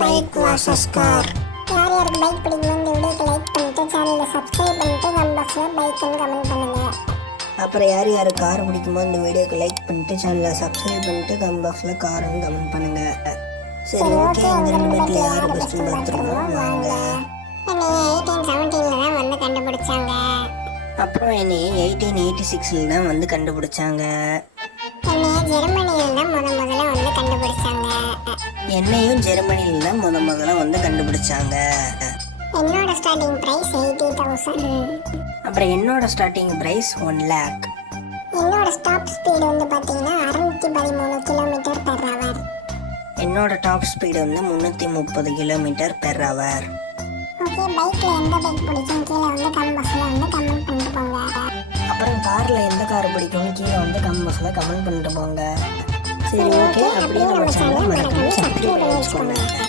Bike versus car. யார் யாருக்கு bike பிடிக்குமோ இந்த வீடியோக்கு லைக் பண்ணிட்டு சேனலை சப்ஸ்கிரைப் பண்ணிட்டு கமெண்ட் பாக்ஸில் பைக்குன்னு கமெண்ட் பண்ணுங்க. அப்புறம் யார் யார் கார் பிடிக்குமோ இந்த வீடியோக்கு லைக் பண்ணிட்டு சேனலை சப்ஸ்கிரைப் பண்ணிட்டு கமெண்ட் பாக்ஸில் காருன்னு கமெண்ட் பண்ணுங்க. சரி ஓகே, அந்த ரெண்டு பேர்ல யார் பெஸ்ட்னு பார்த்துருவோம் வாங்க. என்னைய 1817 தான் வந்து கண்டுபிடிச்சாங்க. அப்புறம் என்னைய 1886 தான் வந்து கண்டுபிடிச்சாங்க. என்னைய ஜெர்மனியில் தான் முதல்ல வந்து கண்டுபிடிச்சாங்க. என்னையும் ஜெர்மனியில் தான் முதல்ல வந்து கண்டுபிடிச்சாங்க. என்னோட ஸ்டார்டிங் பிரைஸ் 80,000. அப்புறம் என்னோட ஸ்டார்டிங் பிரைஸ் 1 lakh. என்னோட ஸ்டாப் ஸ்பீடு வந்து பார்த்தீங்கன்னா 613 கிலோமீட்டர் பெர் ஹவர். என்னோட டாப் ஸ்பீடு வந்து 330 கிலோமீட்டர் பெர் ஹவர். ஓகே, பைக்கில் எந்த பைக் பிடிக்கும் கீழே வந்து கமெண்ட் பாக்ஸில் வந்து கமெண்ட் பண்ணிட்டு போங்க. அப்புறம் காரில் எந்த கார் பிடிக்கும்னு கீழே வந்து கமெண்ட் பாக்ஸில் கமெண்ட் பண்ணிட்டு போங்க. சரி ஓகே, அப்படியே நம்ம சேனலை மறக்காம சப்ஸ்கிரைப் பண்ணி வச்சுக்கோங்க.